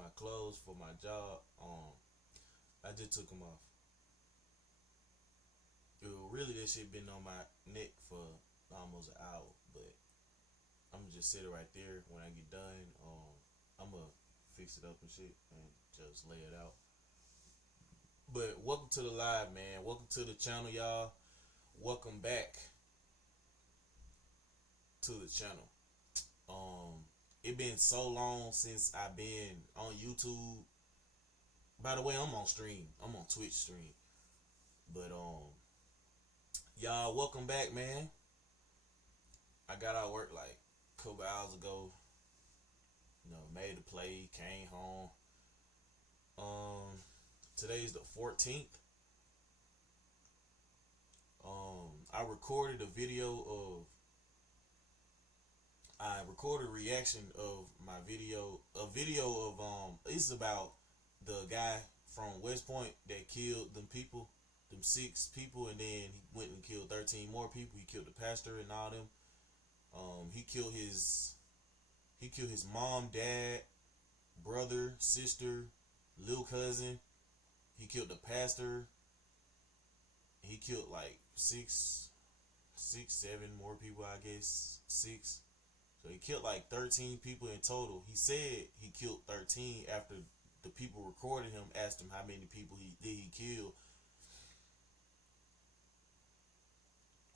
my clothes for my job. I just took them off. Really, that shit been on my neck for almost an hour, but I'm gonna just sit it right there. When I get done, I'm gonna fix it up and shit and just lay it out. But welcome to the live, man. Welcome to the channel, y'all. Welcome back to the channel. It been so long since I've been on YouTube. By the way, I'm on stream. I'm on Twitch stream. But y'all, welcome back, man. I got out of work like a couple hours ago. Made a play, came home. Today's the 14th. I recorded a reaction of my video. A video of it's about the guy from West Point that killed them 6 people, and then he went and killed 13 more people. He killed the pastor and all them. He killed his mom, dad, brother, sister, little cousin. He killed the pastor. He killed like six, 7 more people, I guess. 6. So he killed like 13 people in total. He said he killed 13 after the people recording him asked him how many people he kill.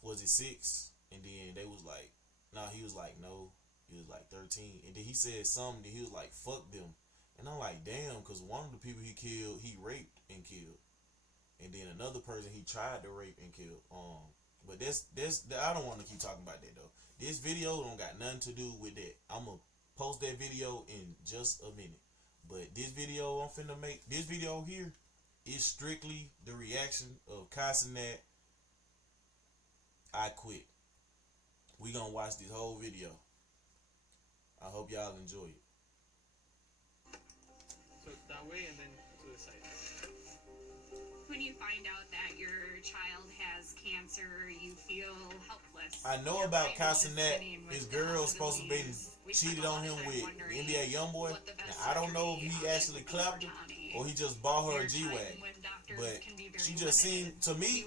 Was it 6? And then they was like, nah, he was like, no, he was like 13. And then he said something that he was like, fuck them. And I'm like, damn, because one of the people he killed, he raped and killed. And then another person he tried to rape and kill. But that's I don't want to keep talking about that though. This video don't got nothing to do with that. I'm gonna post that video in just a minute. But this video I'm finna make, this video here, is strictly the reaction of Ceinat. I quit. We gonna watch this whole video. I hope y'all enjoy it. So that way and then to the side. When you find out that your child has cancer, you feel helpless. I know about Ceinat. His girl's supposed to be cheated on him with NBA YoungBoy. Now, I don't know if he actually clapped her or he just bought her a G-Wagon. But she just seemed, to me,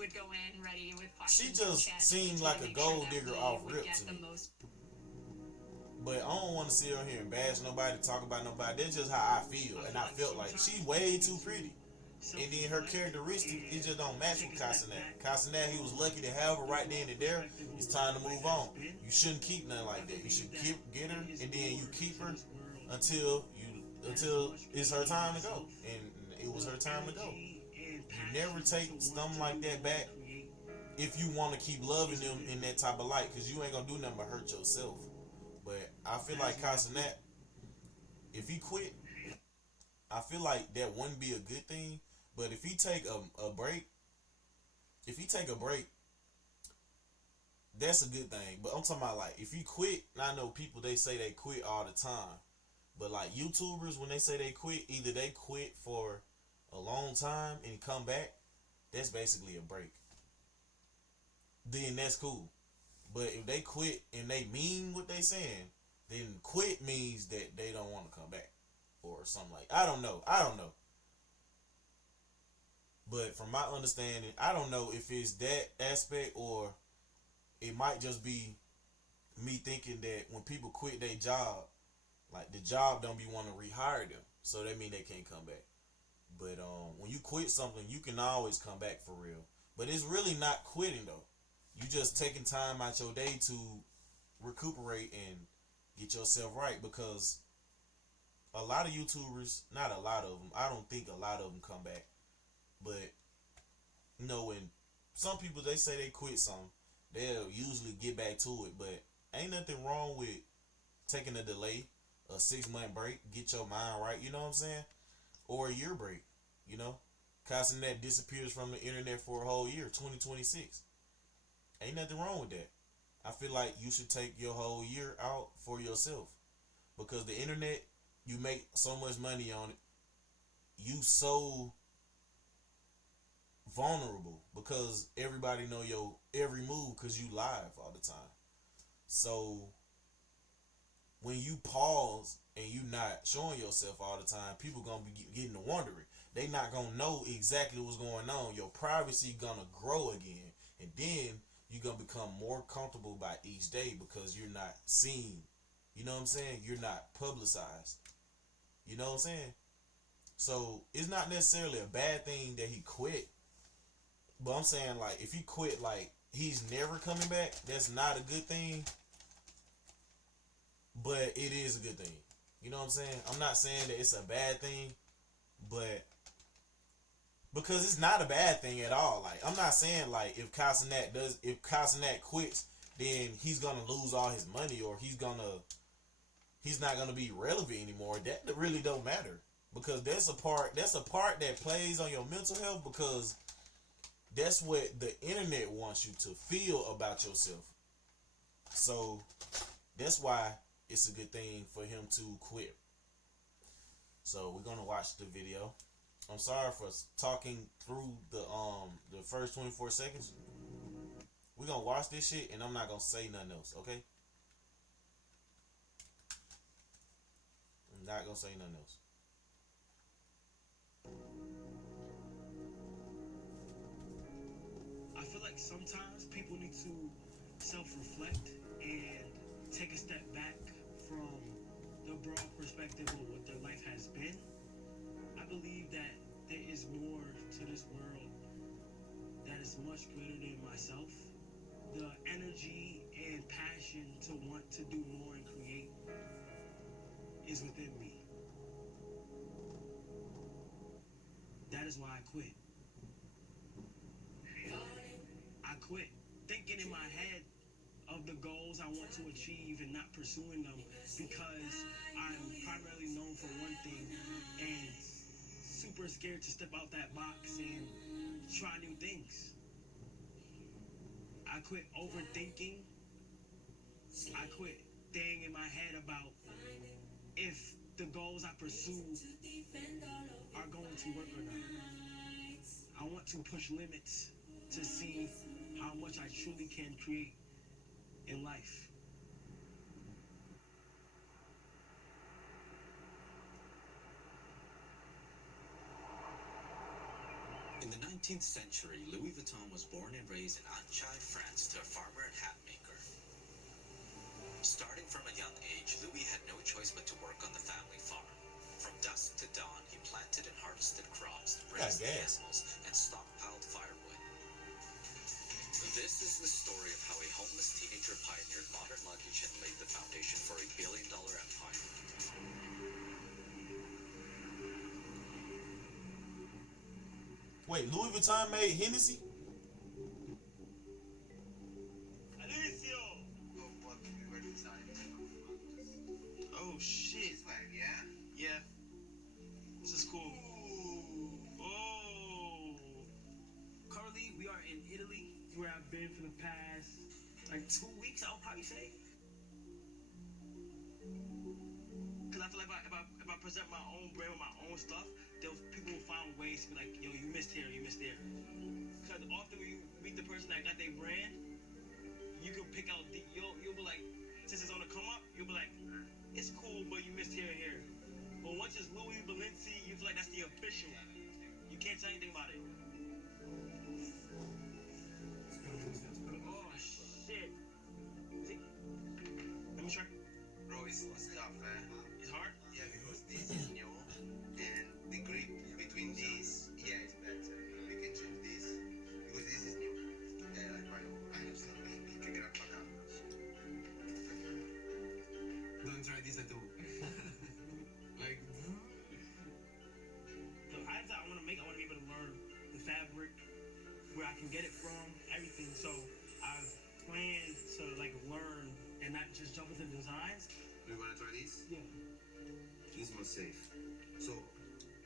she just seemed like a gold digger off rip to me. But I don't want to sit on here and bash nobody, talk about nobody. That's just how I feel. And I felt like she's way too pretty. And then her characteristics, it just don't match with Ceinat. Ceinat, he was lucky to have her right then and there. It's time to move on. You shouldn't keep nothing like that. You should get her, and then you keep her until it's her time to go. And it was her time to go. You never take something like that back if you want to keep loving them in that type of light, because you ain't gonna do nothing but hurt yourself. But I feel like Ceinat, if he quit, I feel like that wouldn't be a good thing. But if he take a break, that's a good thing. But I'm talking about like if he quit, and I know people, they say they quit all the time. But like YouTubers, when they say they quit, either they quit for a long time and come back. That's basically a break. Then that's cool. But if they quit and they mean what they saying, then quit means that they don't want to come back or something like. I don't know. But from my understanding, I don't know if it's that aspect or it might just be me thinking that when people quit their job, like the job don't be wanting to rehire them, so that mean they can't come back. But when you quit something, you can always come back for real. But it's really not quitting though. You just taking time out your day to recuperate and get yourself right, because a lot of YouTubers, not a lot of them, I don't think a lot of them come back. But when some people, they say they quit something, they'll usually get back to it. But ain't nothing wrong with taking a delay, a 6-month break, get your mind right, you know what I'm saying? Or a year break, Ceinat disappears from the internet for a whole year, 2026. Ain't nothing wrong with that. I feel like you should take your whole year out for yourself, because the internet, you make so much money on it. You so vulnerable because everybody know your every move because you live all the time. So when you pause and you not showing yourself all the time, people gonna be getting to wondering. They not gonna know exactly what's going on. Your privacy gonna grow again, and then you're gonna become more comfortable by each day because you're not seen. You know what I'm saying? You're not publicized. You know what I'm saying? So it's not necessarily a bad thing that he quit, but I'm saying like if he quit, like he's never coming back. That's not a good thing, but it is a good thing. You know what I'm saying? I'm not saying that it's a bad thing, but because it's not a bad thing at all. Like I'm not saying like if Ceinat quits, then he's gonna lose all his money or he's not gonna be relevant anymore. That really don't matter because that's a part that plays on your mental health because that's what the internet wants you to feel about yourself. So that's why it's a good thing for him to quit. So we're gonna watch the video. I'm sorry for talking through the first 24 seconds. We're gonna watch this shit and I'm not gonna say nothing else, okay? I'm not gonna say nothing else. I feel like sometimes people need to self-reflect and take a step back from the broad perspective of what their life has been. I believe that there is more to this world that is much greater than myself. The energy and passion to want to do more and create is within me. That is why I quit. I quit thinking in my head of the goals I want to achieve and not pursuing them because I'm primarily known for one thing and super scared to step out that box and try new things. I quit overthinking. I quit staying in my head about if the goals I pursue are going to work or not. I want to push limits to see how much I truly can create in life. In the 19th century, Louis Vuitton was born and raised in Anchai, France, to a farmer and hat maker. Starting from a young age, Louis had no choice but to work on the family farm. From dusk to dawn, he planted and harvested crops, raised animals, and stockpiled firewood. This is the story of how a homeless teenager pioneered modern luggage and laid the foundation for a billion-dollar empire. Wait, Louis Vuitton made Hennessy? Oh shit. Yeah? Yeah. This is cool. Oh. Currently, we are in Italy, where I've been for the past, like 2 weeks, I'll probably say. Because I feel like if I present my own brand with my own stuff, people will find ways to be like, yo, you missed here, you missed there. Because often when you meet the person that got their brand, you can pick out, you'll be like, since it's on the come up, you'll be like, it's cool, but you missed here and here. But once it's Louis Balenci, you feel like that's the official. You can't tell anything about it. Oh shit. See? Let me try. Bro, it's tough, man. It's hard? Yeah, because this is new, and the grip between these, yeah, it's better. You can change this, because this is new. Yeah, like right. Che grappa cambia. Don't try this at all. Like, The items that I want to make, I want to be able to learn the fabric, where I can get it from, everything. So I've planned to like learn and not just jump into designs. you wanna try this? Yeah. This is more safe. So,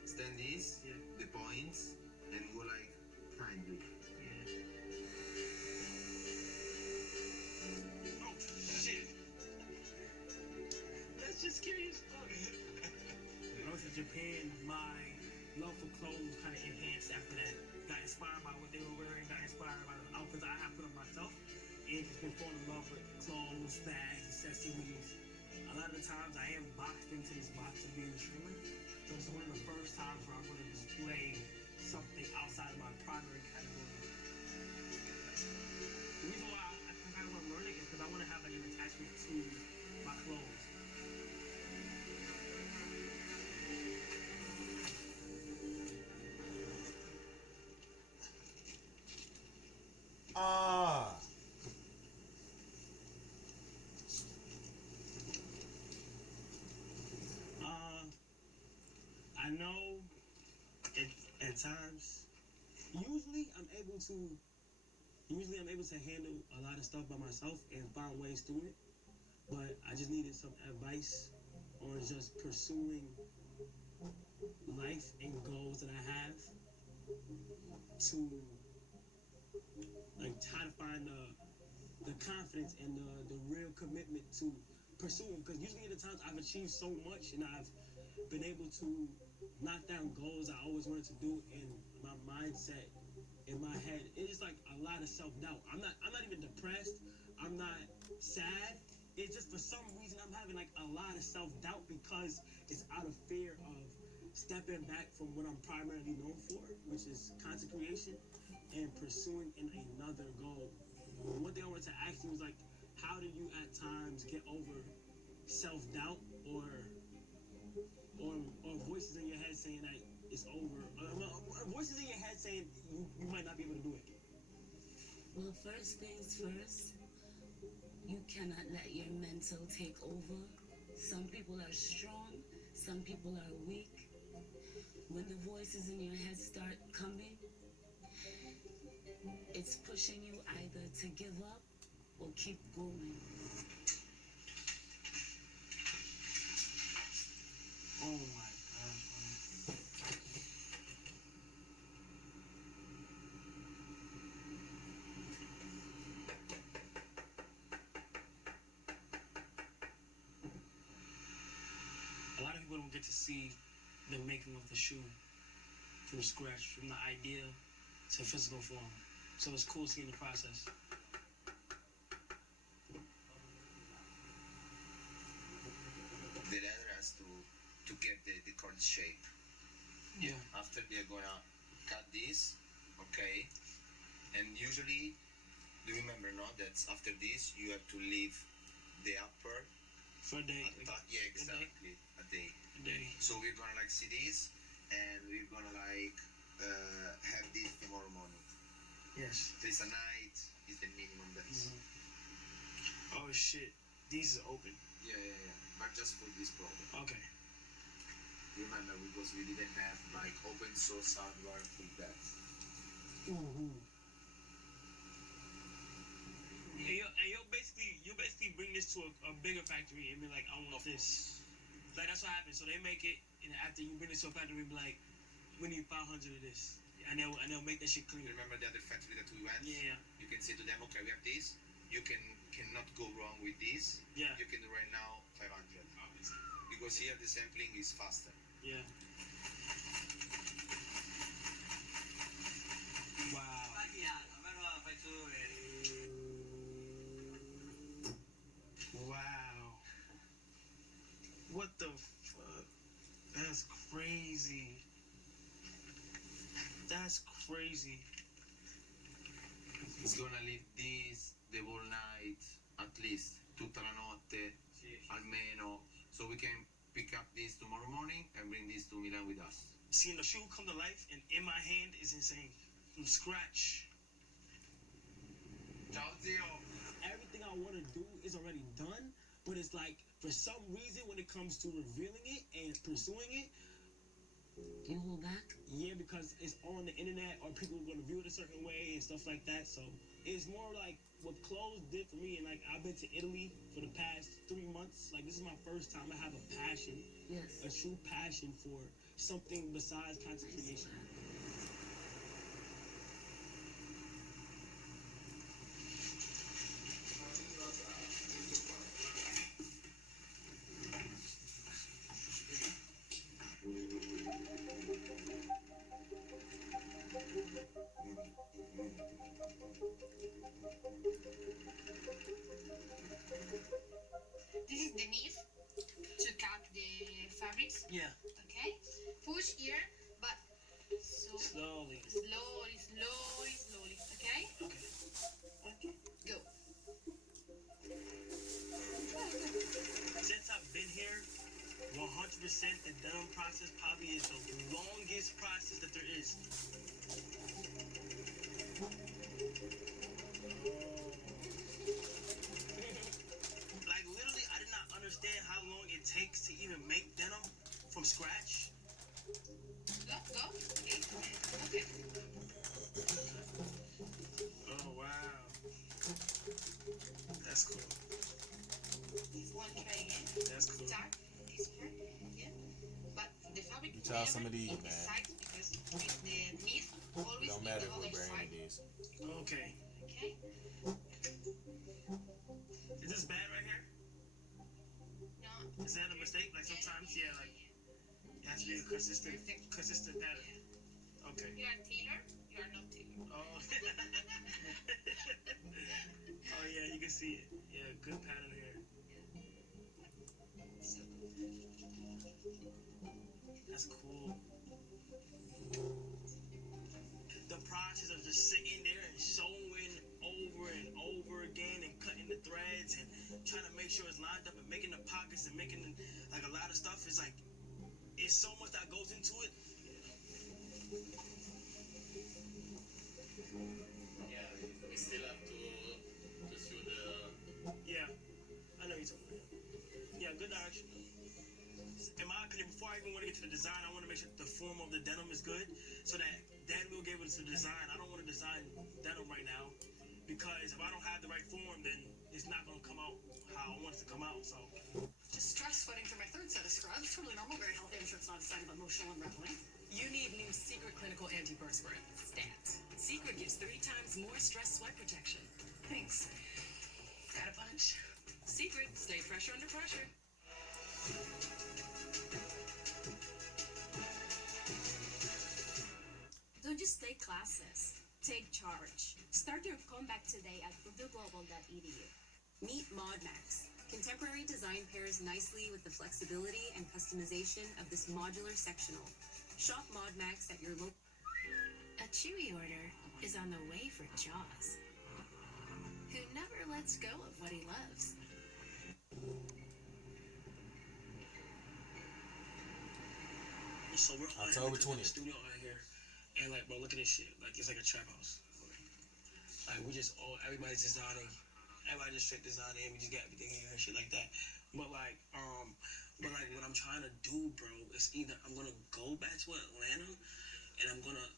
stand this, Yeah. the points, and go like triangle. Yeah. Oh shit. That's just scary as fuck. When I was in Japan, my love for clothes kind of enhanced after that. Got inspired by what they were wearing, got inspired by the outfits I have put on myself, and just been falling in love with clothes, bags, accessories. A lot of the times I am boxed into this box of being a streamer. So it's one of the first times where I'm going to display something outside of my primary category. The reason why I kind of want to learn it is because I want to have like an attachment to my clothes. Ah. I know at times, usually I'm able to handle a lot of stuff by myself and find ways through it. But I just needed some advice on just pursuing life and goals that I have to like try to find the confidence and the real commitment to pursue them. Because usually at the times I've achieved so much and I've been able to knock down goals I always wanted to do, and my mindset in my head, it's just like a lot of self-doubt. I'm not even depressed. I'm not sad. It's just for some reason I'm having like a lot of self-doubt because it's out of fear of stepping back from what I'm primarily known for, which is content creation, and pursuing in another goal. One thing I wanted to ask you was like, how do you at times get over self-doubt or voices in your head saying that it's over, voices in your head saying you might not be able to do it? Well, first things first, you cannot let your mental take over. Some people are strong, some people are weak. When the voices in your head start coming, it's pushing you either to give up or keep going. Oh my gosh, man. A lot of people don't get to see the making of the shoe from scratch, from the idea to physical form. So it's cool seeing the process. The leather has to get the correct shape. Yeah. After they're gonna cut this, okay, and usually, do you remember no? That after this you have to leave the upper. For a day. Yeah, exactly. A day. A day. So we're gonna like see this, and we're gonna like have this tomorrow morning. Yes. So it's a night. Is the minimum that is. Mm-hmm. Oh shit! These are open. Yeah. But just for this problem. Okay. Remember, because we didn't have like open source hardware with that. Mm-hmm. And you basically bring this to a bigger factory and be like, I want this. Like that's what happens. So they make it, and after you bring it to a factory, be like, we need 500 of this, and they'll make that shit clean. Remember the other factory that we went? Yeah. You can say to them, okay, we have this. You cannot go wrong with this. Yeah. You can do right now 500. Because here the sampling is faster. Yeah. Wow. Wow. What the fuck? That's crazy. That's crazy. It's gonna leave this the whole night, at least tutta la notte, almeno, so we can pick up this tomorrow morning and bring this to Milan with us. Seeing the shoe come to life and in my hand is insane. From scratch. Ciao zio! Everything I want to do is already done, but it's like, for some reason, when it comes to revealing it and pursuing it, You hold back? yeah, because it's on the internet or people are going to view it a certain way and stuff like that. So it's more like what clothes did for me. And like, I've been to Italy for the past 3 months. Like, this is my first time I have a passion, Yes. a true passion for something besides content creation. This is Denise. Yeah. Okay? Push here, but so Slowly. slowly. Okay? Okay. Go. Since I've been here, 100% the denim process probably is the longest process that there is. Like literally, I did not understand how long it takes to even make denim from scratch. Go. Okay. Oh wow, that's cool. One try again. That's cool. Start this part. Yeah. But the fabric You try some of these, in the man. sides because the knit It always don't in matter the what other brand side. it is. Okay. Okay? Is this bad right here? No. Is that a mistake? Like sometimes, yeah, like it has to be a consistent pattern. Okay. You are tailor, you are not tailor. Oh. Oh yeah, you can see it. Yeah, good pattern here. So, That's cool. The process of just sitting there and sewing over and over again and cutting the threads and trying to make sure it's lined up and making the pockets and making like a lot of stuff is like it's so much that goes into it. Yeah, we still have to show the. Yeah, I know you're talking about. Yeah, good direction. In my opinion, before I even want to get to the design, I want to make sure the form of the denim is good, so that then we'll get into the design. I don't want to design denim right now, because if I don't have the right form, then it's not going to come out how I want it to come out. So, Just stress sweating through my third set of scrubs. Totally normal, very healthy. I'm sure it's not a sign of emotional unraveling. You need new Secret Clinical Antiperspirant, STAT. Secret gives 3 times more stress sweat protection. Thanks. Got a bunch. Secret, stay fresher under pressure. Don't just stay classes. Take charge. Start your comeback today at urduglobal.edu. Meet ModMax. Contemporary design pairs nicely with the flexibility and customization of this modular sectional. Shop ModMax at your local. A Chewy order is on the way for Jaws, who never lets go of what he loves. so we're on October the 20th. studio out here, and like, bro, look at this shit. Like, it's like a trap house. Like, we just everybody's designing. Everybody just straight designing, and we just got everything here and shit like that. But like what I'm trying to do, bro, is either I'm gonna go back to Atlanta and I'm gonna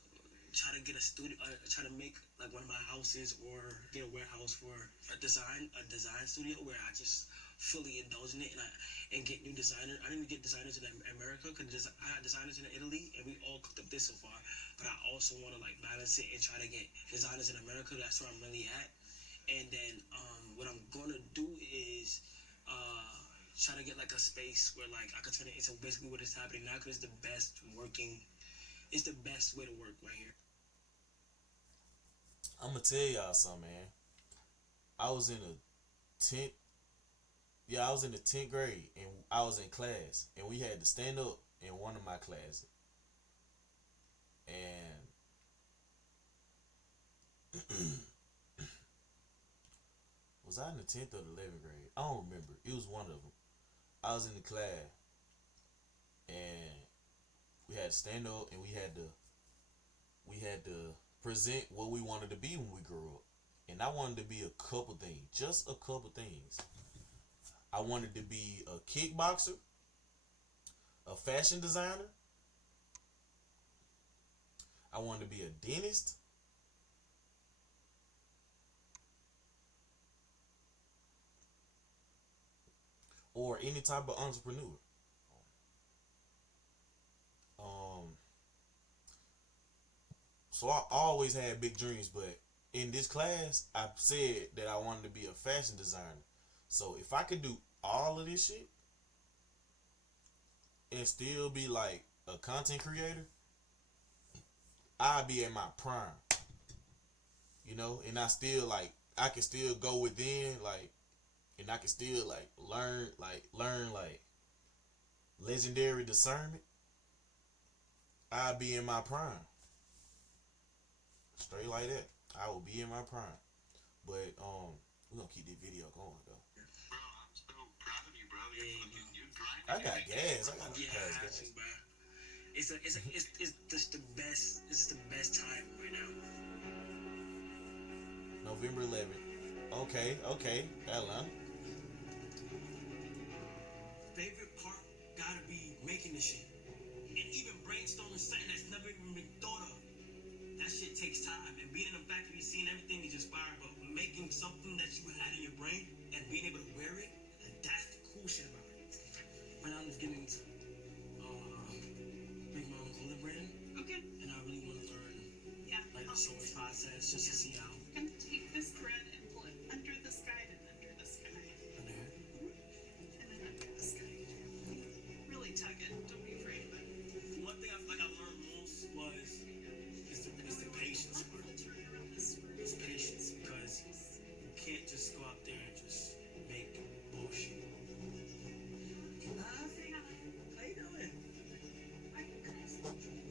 try to get a studio, try to make like one of my houses or get a warehouse for a design studio where I just fully indulge in it and get new designers. I didn't get designers in America because I had designers in Italy and we all cooked up this so far. But I also want to like balance it and try to get designers in America. That's where I'm really at. And then what I'm gonna do is try to get like a space where like I could turn it into basically what is happening now, because it's the best way to work right here. I'm gonna tell y'all something, man. I was in the 10th grade and I was in class and we had to stand up in one of my classes. And was I in the 10th or the 11th grade? I don't remember. It was one of them. I was in the class and we had to stand up and we had to present what we wanted to be when we grew up. And I wanted to be a couple things, just a couple things. I wanted to be a kickboxer, a fashion designer. I wanted to be a dentist. Or any type of entrepreneur. So I always had big dreams, but in this class, I said that I wanted to be a fashion designer. So if I could do all of this shit and still be like a content creator, I'd be at my prime. You know, and I can still go within, like, and I can still like learn legendary discernment, I'd be in my prime. Straight like that. I will be in my prime. But we're gonna keep this video going though. Bro, I'm so proud of you, bro. You're grinding. I got gas. I got Yeah, pass I have gas. to, bro. It's just the best. It's the best time right now. November 11th. Okay. Atlanta. Favorite part gotta be making the shit. And even brainstorming something that's never even been thought of. That shit takes time. And being in the factory, seeing everything is just fire. But making something that you had in your brain and being able to wear it, and that's the cool shit about it. Right now, I'm just getting into make my own clothing brand. Okay. And I really want to learn Yeah. like the sewing process just to see how. I'm gonna take this thread and pull it under the sky and under the sky. Under it. And then under the sky. Really tug it. Don't be afraid of it. One thing I feel like I learned most was is the patience part. It's patience because you can't just go out there and just make bullshit. Say hi. How you doing?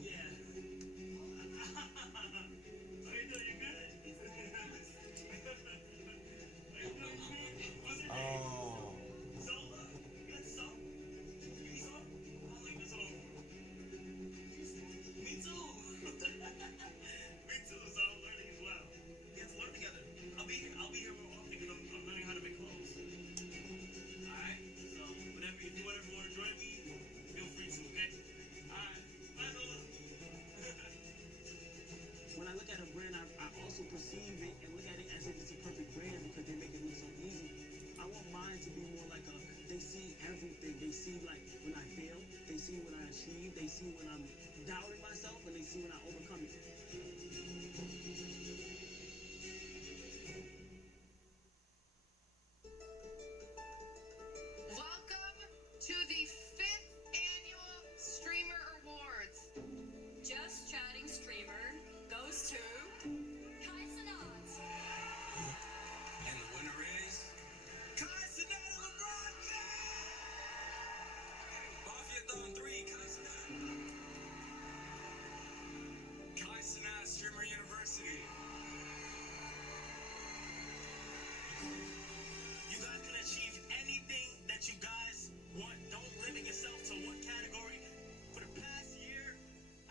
Yeah. How you doing? You good? What's your name? Oh. Zola? You like salt? You eat salt? I don't like this one. Me too. Me too. So I'm learning as well. Let's learn together. I'll be here more often because I'm learning how to make clothes. Alright? So whatever you want to join me, feel free to, okay? Alright. Bye, Zola. When I look at a brand, I also perceive it and look at it as if it's a perfect brand because they make it look so easy. I want mine to be more like they see everything. They see like when I fail, they see when I achieve, they see when I'm doubting myself, and they see when I overcome it. Welcome to the 5th annual Streamer Awards. Just Chatting Streamer goes to Ceinat. And the winner is Ceinat LeBron James! Mafia Thon 3, Ceinat Streamer University. You guys can achieve anything that you guys want. Don't limit yourself to one category. For the past year,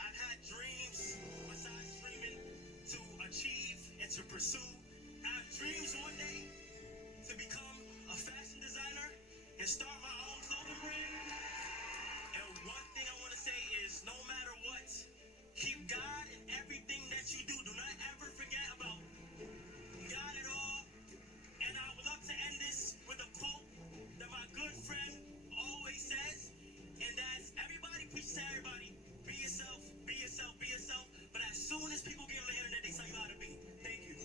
I've had dreams besides streaming to achieve and to pursue. I have dreams one day to become a fashion designer and start my own clothing brand. And one thing I want to say is no matter what, keep God in everything that you do. Do not ever forget about God at all. And I would love to end this with a quote that my good friend always says, and that's everybody preaches to everybody. Be yourself, be yourself, be yourself. But as soon as people get on the internet, they tell you how to be. Thank you.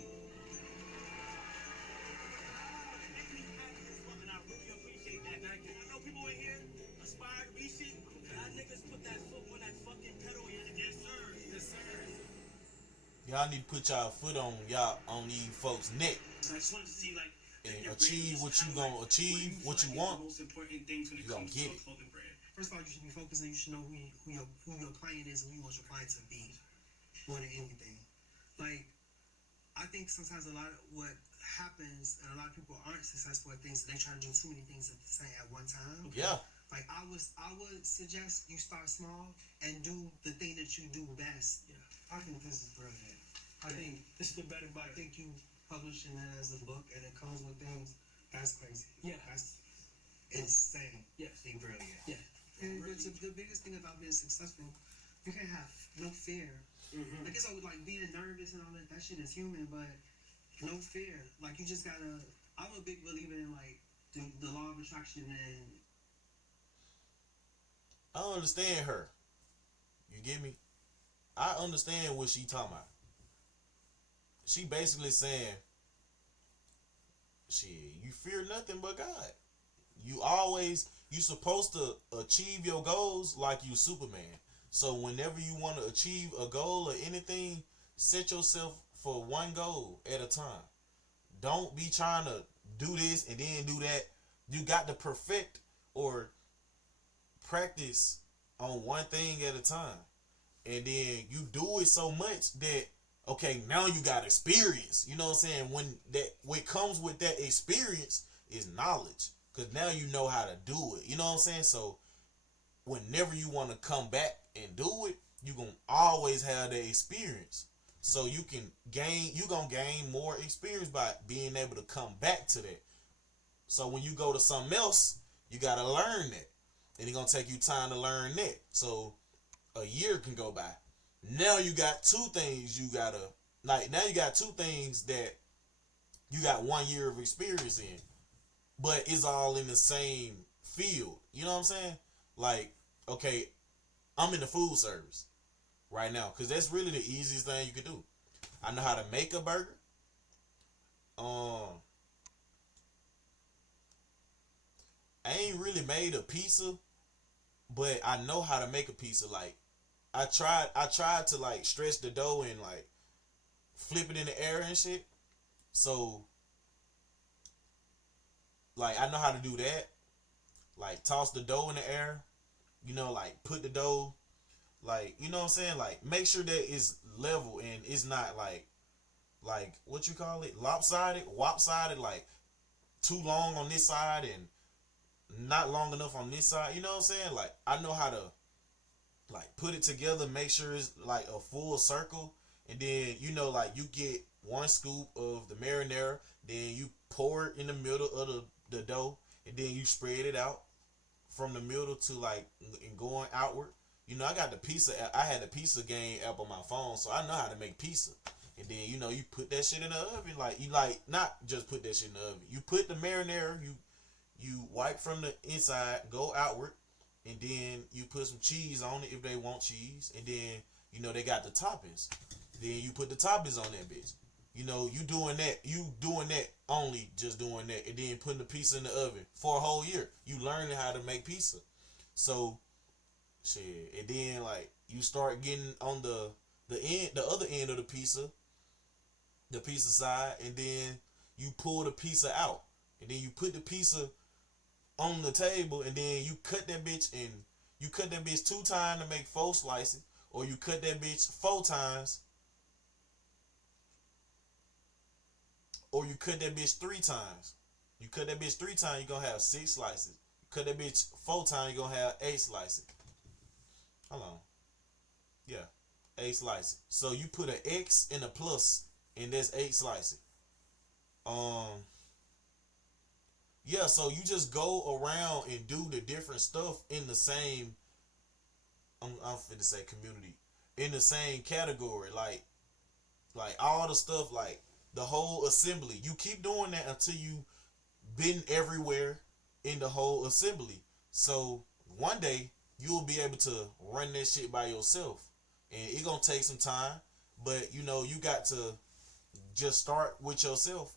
And I really appreciate that, man. I know people in here aspire to be shit. Y'all niggas put that foot on that fucking pedal. Yes, sir. Yes, sir. Y'all need to put y'all foot on these folks' neck So I just wanted to see like and your achieve ratings, what you how, gonna like, achieve, what what do you feel like is want. the most important things when it You gonna comes get to a it. clothing brand. First of all, you should be focusing. You should know who your client is and who you want your client to be more than anything. Like, I think sometimes a lot of what happens, and a lot of people aren't successful at things, they try to do too many things at one time. Yeah. Like I would suggest you start small and do the thing that you do best. Yeah. I think this is brilliant. I think This is the better I buyer. think you publishing it as a book and it comes with things. That's crazy. Yeah. That's insane. Yes. Be brilliant. Yeah. And the biggest thing about being successful, you can't have no fear. Mm-hmm. Like it's always like being nervous and all that. That shit is human, but no fear. Like you just gotta. I'm a big believer in like the law of attraction, and I don't understand her. You get me? I understand what she talking about. She basically saying, shit, you fear nothing but God. You supposed to achieve your goals like you Superman. So whenever you want to achieve a goal or anything, set yourself for one goal at a time. Don't be trying to do this and then do that. You got to perfect or practice on one thing at a time. And then you do it so much that, okay, now you got experience. You know what I'm saying? What comes with that experience is knowledge. Because now you know how to do it. You know what I'm saying? So whenever you want to come back and do it, you going to always have that experience. So you going to gain more experience by being able to come back to that. So when you go to something else, you got to learn that. And it's going to take you time to learn that. So a year can go by. Now you got two things now you got two things that you got 1 year of experience in. But it's all in the same field. You know what I'm saying? Like, okay, I'm in the food service right now because that's really the easiest thing you can do. I know how to make a burger. I ain't really made a pizza, but I know how to make a pizza. Like, I tried to like stretch the dough and like flip it in the air and shit. So like I know how to do that. Like toss the dough in the air. You know, like put the dough, like, you know what I'm saying? Like make sure that it's level and it's not like what you call it? Lopsided, like too long on this side and not long enough on this side. You know what I'm saying? Like I know how to like put it together, make sure it's like a full circle, and then you know like you get 1 scoop of the marinara, then you pour it in the middle of the dough, and then you spread it out from the middle to like and going outward. You know, I got the pizza. I had the pizza game app on my phone, so I know how to make pizza. And then you know you put that shit in the oven, like you like not just put that shit in the oven. You put the marinara, you wipe from the inside, go outward, and then you put some cheese on it if they want cheese, and then you know they got the toppings. Then you put the toppings on that bitch. You know you doing that only just doing that, and then putting the pizza in the oven for a whole year. You learning how to make pizza, so shit. And then like you start getting on the other end of the pizza side, and then you pull the pizza out, and then you put the pizza on the table, and then you cut that bitch and you cut that bitch 2 times to make 4 slices, or you cut that bitch 4 times, or you cut that bitch 3 times. You cut that bitch 3 times, you're gonna have 6 slices. You cut that bitch 4 times, you're gonna have 8 slices. Hold on. Yeah, 8 slices. So you put an X and a plus, and that's 8 slices. Yeah, so you just go around and do the different stuff in the same, I'm finna say community, in the same category, like all the stuff, like the whole assembly. You keep doing that until you been everywhere in the whole assembly. So one day you'll be able to run that shit by yourself, and it gonna take some time, but you know you got to just start with yourself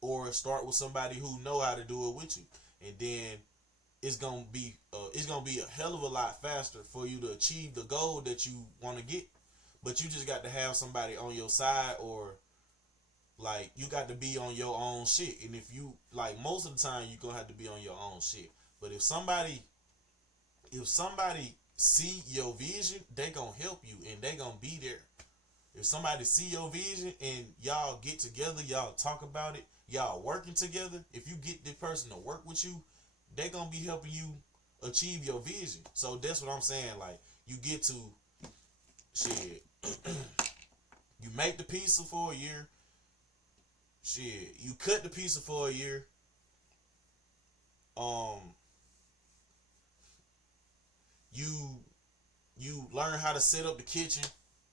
or start with somebody who know how to do it with you, and then it's gonna be a hell of a lot faster for you to achieve the goal that you want to get. But you just got to have somebody on your side, or like you got to be on your own shit. And if you like, most of the time you're gonna have to be on your own shit. But if somebody see your vision, they gonna help you and they gonna be there. If somebody see your vision and y'all get together, y'all talk about it, y'all working together, if you get this person to work with you, they gonna be helping you achieve your vision. So that's what I'm saying. Like, you get to shit. You make the pizza for a year. Shit, you cut the pizza for a year. You learn how to set up the kitchen.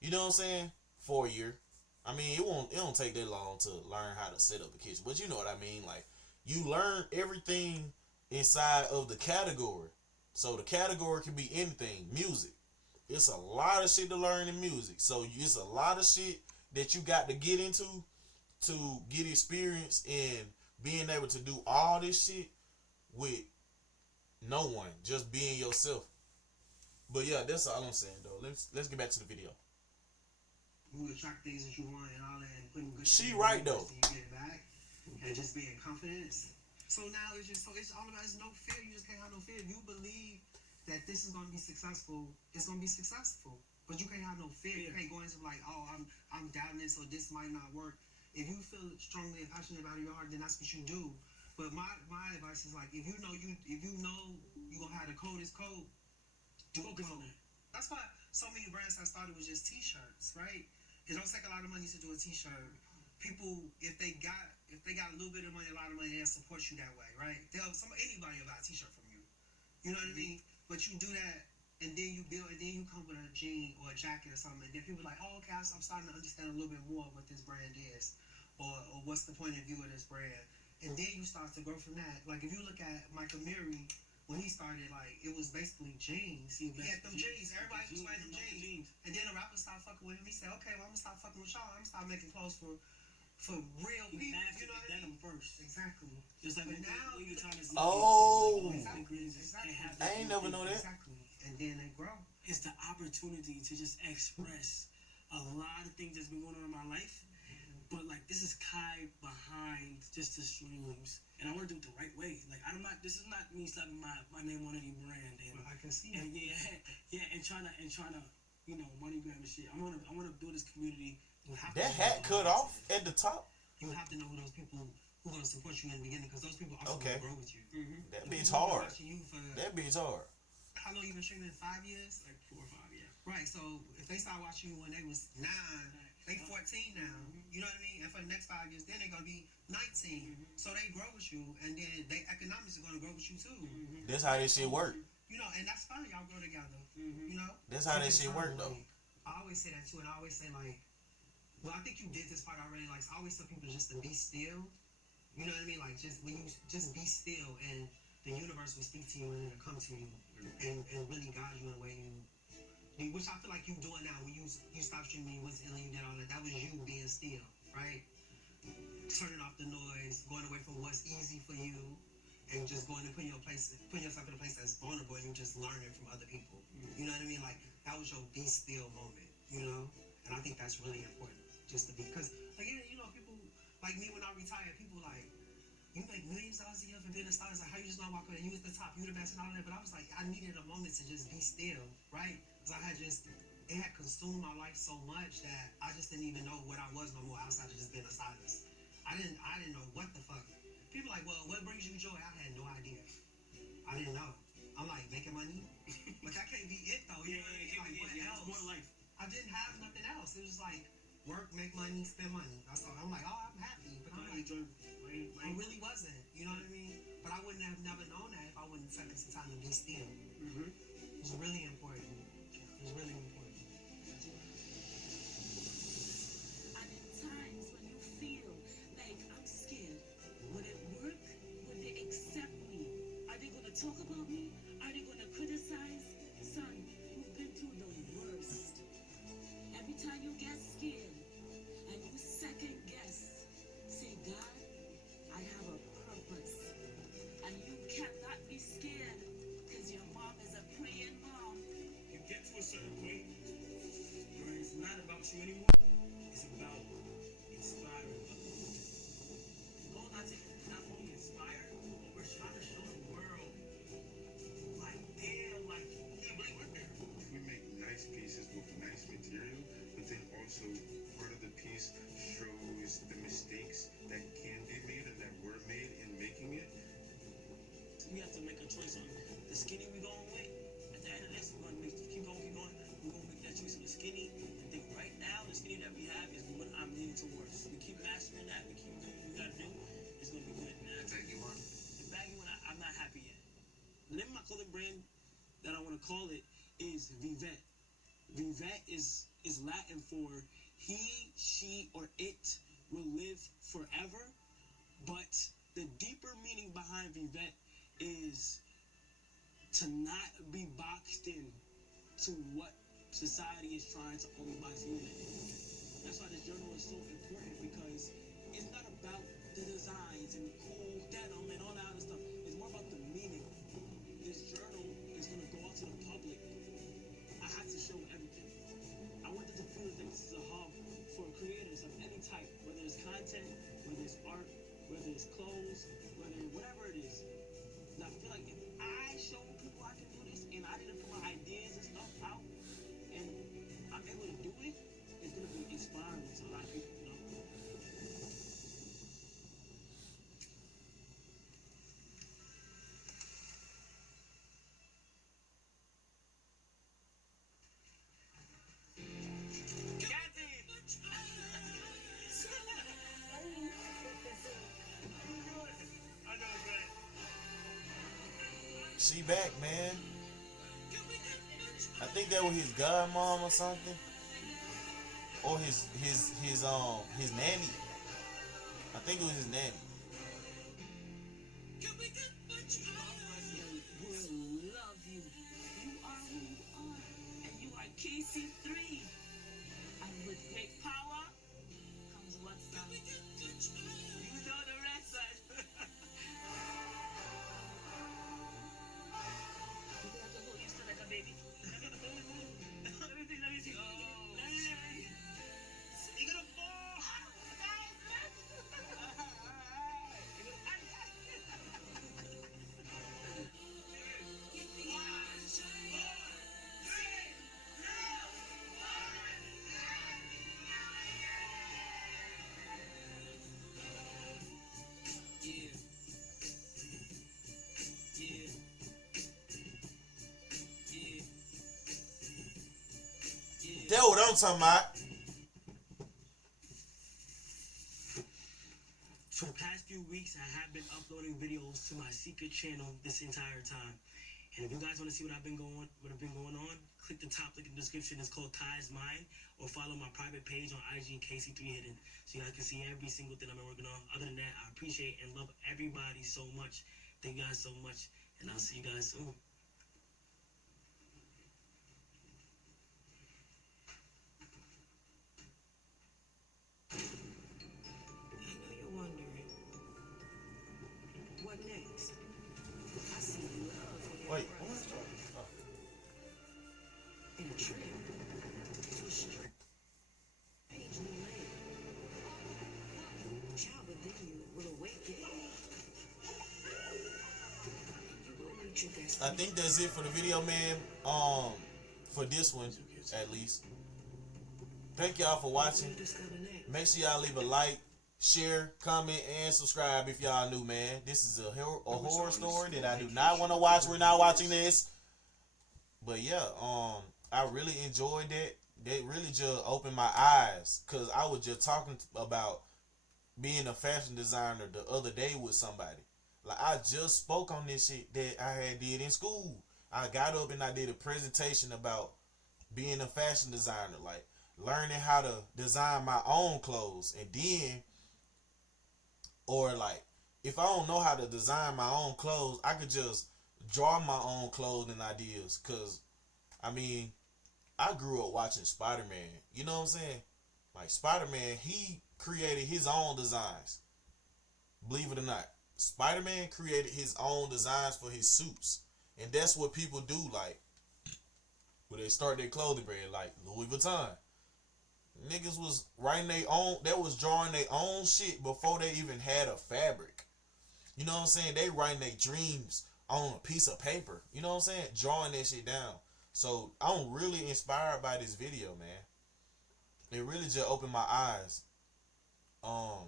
You know what I'm saying? For a year. I mean, it don't take that long to learn how to set up the kitchen, but you know what I mean. Like, you learn everything inside of the category. So the category can be anything. Music. It's a lot of shit to learn in music. So it's a lot of shit that you got to get into to get experience in being able to do all this shit with no one, just being yourself. But yeah, that's all I'm saying though. Let's get back to the video. You attract things that you want and all that, and putting good She shit right in though. you get it back, and just being confident. So now it's all about, it's no fear. You just can't have no fear. You believe that this is gonna be successful, it's gonna be successful. But you can't have no fear. You can't go into like, oh, I'm doubting this or this might not work. If you feel strongly and passionate about it in your heart, then that's what you do. But my advice is like, if you know you gonna have the coldest code, do code. That's why so many brands have started with just t-shirts, right? It don't take a lot of money to do a t-shirt. People, if they got a little bit of money, a lot of money, they'll support you that way, right? Anybody will buy a t-shirt from you. You know what I mean? But you do that, and then you build, and then you come with a jean or a jacket or something, and then people are like, oh, okay, I'm starting to understand a little bit more of what this brand is, or what's the point of view of this brand, and then you start to grow from that. Like if you look at Michael Murray, when he started, like it was basically jeans. He had them jeans. Everybody was wearing them jeans, and then the rappers started fucking with him. He said, okay, well I'm gonna stop fucking with y'all. I'm gonna start making clothes for real people. You know what I mean? First. Exactly. Just like, but now you're trying to. Oh. Exactly. I ain't never know that. Exactly. And then they grow. It's the opportunity to just express a lot of things that's been going on in my life. But like this is Kai behind just the streams, and I want to do it the right way. Like this is not me slapping my name on any brand. And I can see and and trying to money grab and shit. I want to build this community. That hat cut off at the top. You have to know who those people who are gonna support you in the beginning, because those people also gonna grow with you. That bitch hard. That bitch hard. How long you been streaming? 5 years? Like 4 or 5, yeah. Right. So if they start watching you when they was 9. They 14 now. You know what I mean? And for the next 5 years, then they're gonna be 19. So they grow with you, and then they economics are gonna grow with you too. That's how this shit work. You know, and that's fine. Y'all grow together. You know. That's how that shit work though. I always say that too, and I always say like, well, I think you did this part already. Like I always tell people just to be still. You know what I mean? Like just when you just be still, and the universe will speak to you and it'll come to you and really guide you in a way which I feel like you doing now. When you stopped streaming, you went to LA, you did all that. That was you being still, right? Turning off the noise, going away from what's easy for you, and just going to putting yourself in a place that's vulnerable, and you just learning from other people. You know what I mean? Like that was your be still moment, you know. And I think that's really important, just to be, because again, you know, people like me when I retired, people like, you make millions of dollars a year for being a star. It's like, how you just not walk away? You was the top, you the best, and all that. But I was like, I needed a moment to just be still, right? Because it had consumed my life so much that I just didn't even know what I was no more outside of just being a stylist. I didn't know what the fuck. People like, well, what brings you joy? I had no idea. I didn't know. I'm like, making money? But that can't be it though. You know what I mean? Like, what else? More life. I didn't have nothing else. It was like, work, make money, spend money. That's all. I'm like, oh, I'm happy. But I'm like, I really wasn't. You know what I mean? But I wouldn't have never known that if I wouldn't have taken some time to be still. It was really important. It was really important. And in times when you feel like I'm scared, will it work? Will they accept me? Are they going to talk about me? Are they going to criticize? Son, you've been through the worst. Every time you get scared and you second guess, say, God, I have a purpose. And you cannot be scared because your mom is a praying mom. You get to a certain point where it's not about you anymore. It's about inspiring others. The goal not only inspire, but we're trying to show the world, like, damn, like, yeah, but we're there. We make nice pieces with nice material, but then also part of the piece shows the mistakes that can be made and that were made in making it. We have to make a choice on the skinny we going with. At the end of this, we're going to keep going. We're going to make that choice on the skinny. And think right now, the skinny that we have is what I'm leaning towards. We keep mastering that. We keep doing what we got to do. It's going to be good. The baggy one? The baggy one, I'm not happy yet. The name of my clothing brand that I want to call it is Vivet. Vivet is Latin for he, she, or it will live forever. But the deeper meaning behind Vivet is to not be boxed in to what society is trying to only box you in. That's why this journal is so important, because it's not about the designs and cool denim and all that other stuff. It's more about the meaning. This journal is going to go out to the public. I have to show everything. I want them to feel that this is a hub for creators of any type, whether it's content, whether it's art, whether it's clothes, whatever it is. I feel like if I show people I can do this, and I didn't she back, man. I think that was his godmom or something, or his nanny. I think it was his nanny. Will love you. You are who you are, and you are KC3. And with great power comes what's that? You know the rest, son. You have to hold you still like a baby. Let me see. Let me see. You're gonna fall. That's what I'm talking about. For the past few weeks, I have been uploading videos to my secret channel this entire time. And if you guys want to see what I've been going on, click the top link in the description. It's called Kai's Mind, or follow my private page on IG KC3 Hidden, so you guys can see every single thing I've been working on. Other than that, I appreciate and love everybody so much. Thank you guys so much, and I'll see you guys soon. I know you're wondering, what next? I see love in your Wait, eyes. In a trip to a strange new land. Child within you will awaken. You will reach your destiny. I think that's it for the video, man. For this one, at least. Thank y'all for watching. Make sure y'all leave a like, share, comment, and subscribe if y'all new, man. This is a horror story that I do not want to watch. We're not watching this. But yeah, I really enjoyed that. They really just opened my eyes, because I was just talking about being a fashion designer the other day with somebody. Like, I just spoke on this shit that I had did in school. I got up and I did a presentation about being a fashion designer, like learning how to design my own clothes. And then, or like, if I don't know how to design my own clothes, I could just draw my own clothing ideas. Cause I mean, I grew up watching Spider-Man. You know what I'm saying? Like, Spider-Man, he created his own designs. Believe it or not, Spider-Man created his own designs for his suits. And that's what people do, like, when they start their clothing brand, like Louis Vuitton. Niggas was writing their own, they was drawing their own shit before they even had a fabric. You know what I'm saying? They writing their dreams on a piece of paper. You know what I'm saying? Drawing that shit down. So I'm really inspired by this video, man. It really just opened my eyes. I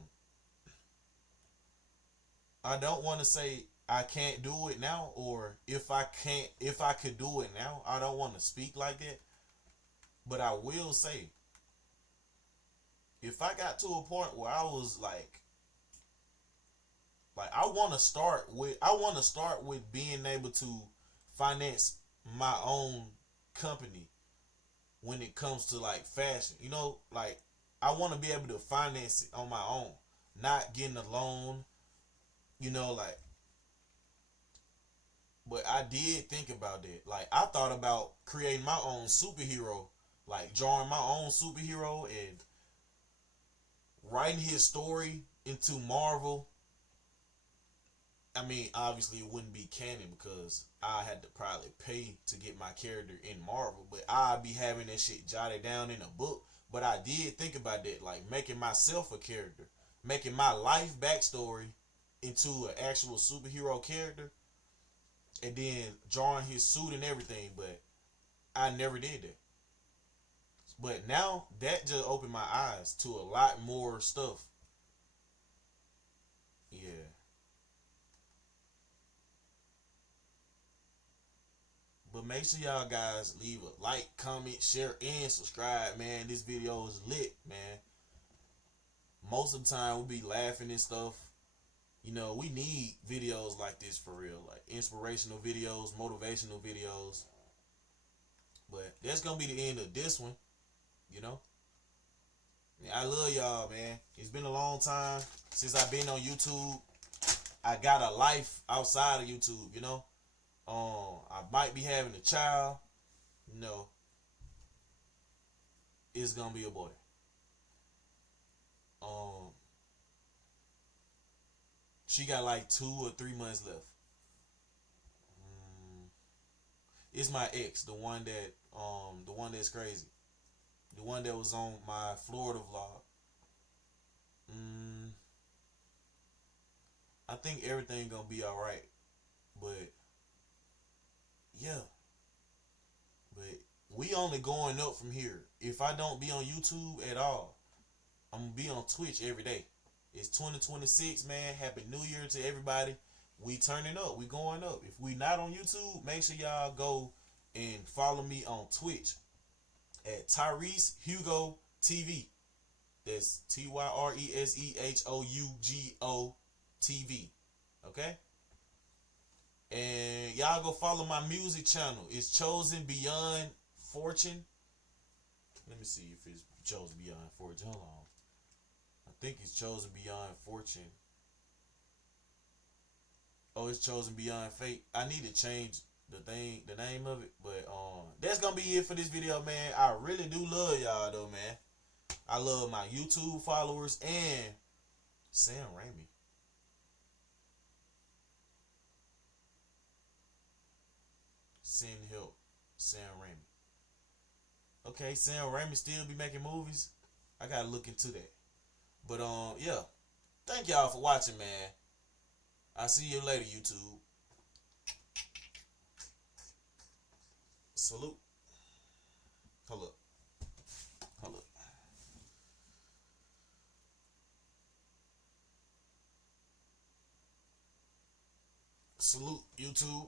don't want to say I can't do it now, or if I could do it now. I don't want to speak like that. But I will say, if I got to a point where I was like I want to start with being able to finance my own company when it comes to like fashion. You know, like, I want to be able to finance it on my own, not getting a loan, you know, like. But I did think about that. Like, I thought about creating my own superhero, like drawing my own superhero and writing his story into Marvel. I mean, obviously it wouldn't be canon because I had to probably pay to get my character in Marvel, but I'd be having that shit jotted down in a book. But I did think about that, like making myself a character, making my life backstory into an actual superhero character, and then drawing his suit and everything. But I never did that. But now that just opened my eyes to a lot more stuff. Yeah. But make sure y'all guys leave a like, comment, share, and subscribe, man. This video is lit, man. Most of the time we'll be laughing and stuff. You know, we need videos like this for real, like inspirational videos, motivational videos. But that's gonna be the end of this one, you know. I love y'all, man. It's been a long time since I've been on YouTube. I got a life outside of YouTube, you know. I might be having a child, you know. It's gonna be a boy. Um, she got like 2 or 3 months left. It's my ex, the one that's crazy, the one that was on my Florida vlog. Mm, I think everything gonna be all right, but yeah, but we only going up from here. If I don't be on YouTube at all, I'm gonna be on Twitch every day. It's 2026, man. Happy New Year to everybody. We turning up. We going up. If we not on YouTube, make sure y'all go and follow me on Twitch at Tyrese Hugo TV. That's TYRESEHOUGO TV. Okay? And y'all go follow my music channel. It's Chosen Beyond Fortune. Let me see if it's Chosen Beyond Fortune. Hold on. I think it's Chosen Beyond Fortune. Oh, it's Chosen Beyond Fate. I need to change the name of it. But that's gonna be it for this video, man. I really do love y'all though, man. I love my YouTube followers and Sam Raimi. Send help, Sam Raimi. Okay, Sam Raimi still be making movies. I gotta look into that. But yeah. Thank y'all for watching, man. I'll see you later, YouTube. Salute. Hold up. Hold up. Salute, YouTube.